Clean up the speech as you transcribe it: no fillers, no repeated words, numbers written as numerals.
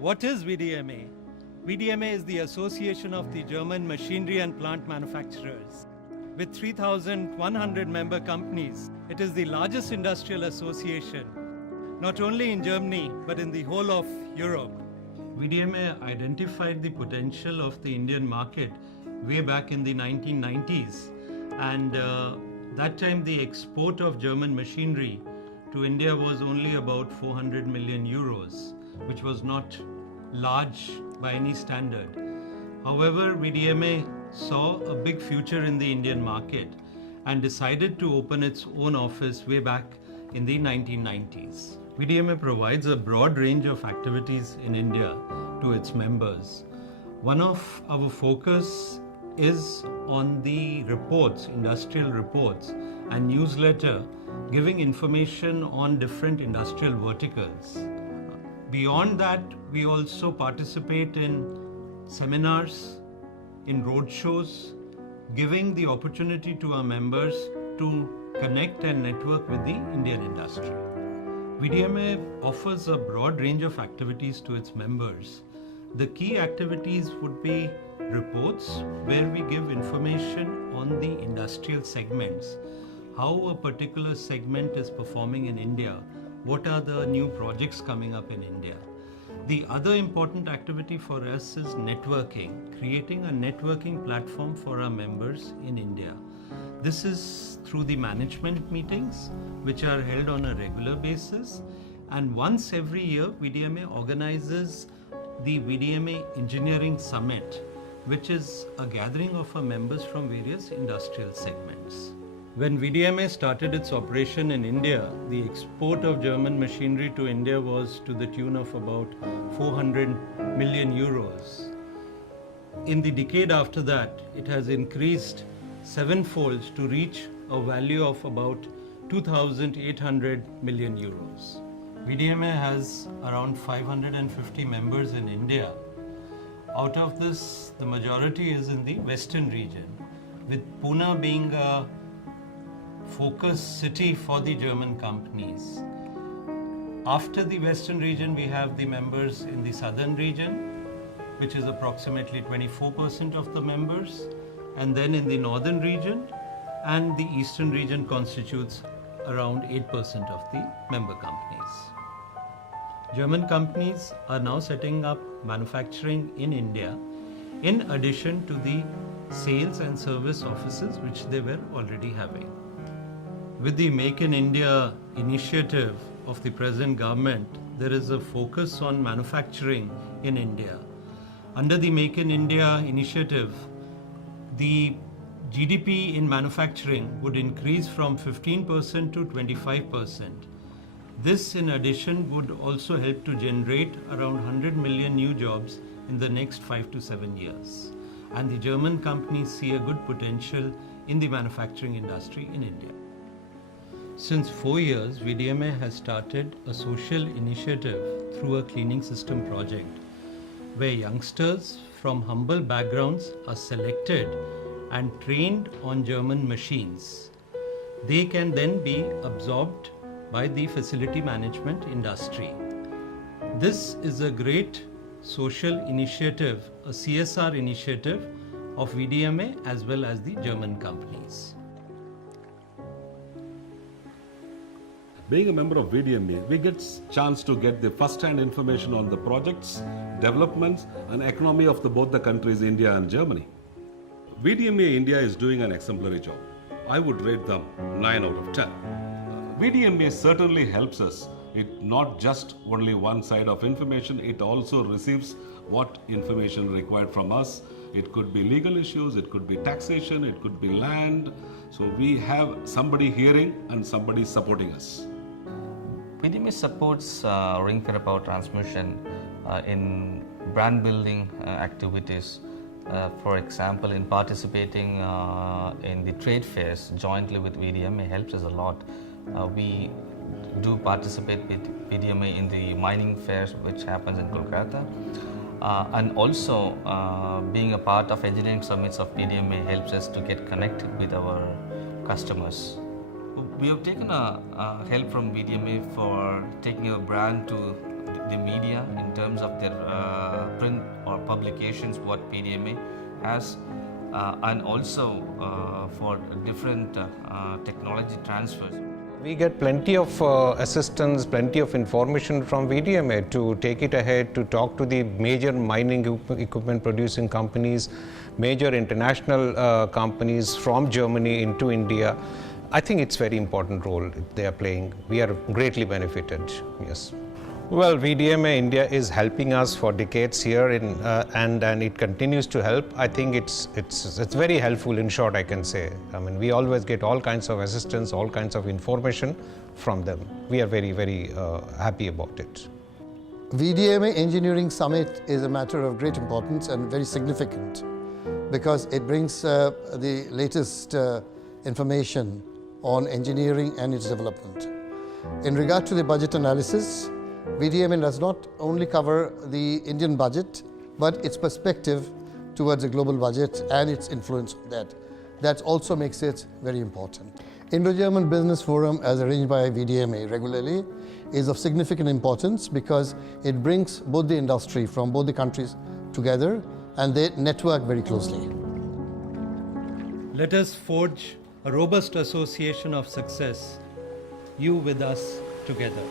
What is VDMA? VDMA is the Association of the German Machinery and Plant Manufacturers. With 3,100 member companies, it is the largest industrial association, not only in Germany, but in the whole of Europe. VDMA identified the potential of the Indian market way back in the 1990s. And that time the export of German machinery to India was only about 400 million euros, which was not large by any standard. However, VDMA saw a big future in the Indian market and decided to open its own office way back in the 1990s. VDMA provides a broad range of activities in India to its members. One of our focus is on the reports, industrial reports and newsletter giving information on different industrial verticals. Beyond that, we also participate in seminars, in roadshows, giving the opportunity to our members to connect and network with the Indian industry. VDMA offers a broad range of activities to its members. The key activities would be reports where we give information on the industrial segments, how a particular segment is performing in India, what are the new projects coming up in India. The other important activity for us is networking, creating a networking platform for our members in India. This is through the management meetings, which are held on a regular basis. And once every year, VDMA organizes the VDMA Engineering Summit, which is a gathering of our members from various industrial segments. When VDMA started its operation in India, the export of German machinery to India was to the tune of about 400 million euros. In the decade after that, it has increased sevenfold to reach a value of about 2,800 million euros. VDMA has around 550 members in India. Out of this, the majority is in the western region, with Pune being a focus city for the German companies. After the western region, we have the members in the southern region, which is approximately 24% of the members, and then in the northern region, and the eastern region constitutes around 8% of the member companies. German companies are now setting up manufacturing in India, in addition to the sales and service offices which they were already having. With the Make in India initiative of the present government, there is a focus on manufacturing in India. Under the Make in India initiative, the GDP in manufacturing would increase from 15% to 25%. This, in addition, would also help to generate around 100 million new jobs in the next 5 to 7 years. And the German companies see a good potential in the manufacturing industry in India. Since 4 years, VDMA has started a social initiative through a cleaning system project, where youngsters from humble backgrounds are selected and trained on German machines. They can then be absorbed by the facility management industry. This is a great social initiative, a CSR initiative of VDMA as well as the German companies. Being a member of VDMA, we get chance to get the first-hand information on the projects, developments, and economy of both the countries, India and Germany. VDMA India is doing an exemplary job. I would rate them 9 out of 10. VDMA certainly helps us. It not just only one side of information, it also receives what information required from us. It could be legal issues, it could be taxation, it could be land. So we have somebody hearing and somebody supporting us. VDMA supports Ring Federal Power Transmission in brand building activities. For example, in participating in the trade fairs jointly with VDMA helps us a lot. We do participate with VDMA in the mining fairs which happens in Kolkata. And also being a part of engineering summits of VDMA helps us to get connected with our customers. We have taken help from VDMA for taking our brand to the media in terms of their print or publications what PDMA has, and also for different technology transfers. We get plenty of assistance, plenty of information from VDMA to take it ahead, to talk to the major mining equipment producing companies, major international companies from Germany into India. I think it's very important role they are playing. We are greatly benefited, yes. Well, VDMA India is helping us for decades here, and it continues to help. I think it's very helpful. In short, I can say. I mean, we always get all kinds of assistance, all kinds of information from them. We are very, very happy about it. VDMA Engineering Summit is a matter of great importance and very significant because it brings the latest information on engineering and its development. In regard to the budget analysis, VDMA does not only cover the Indian budget, but its perspective towards the global budget and its influence on that. That also makes it very important. Indo-German Business Forum, as arranged by VDMA regularly, is of significant importance because it brings both the industry from both the countries together and they network very closely. Let us forge a robust association of success, you with us together.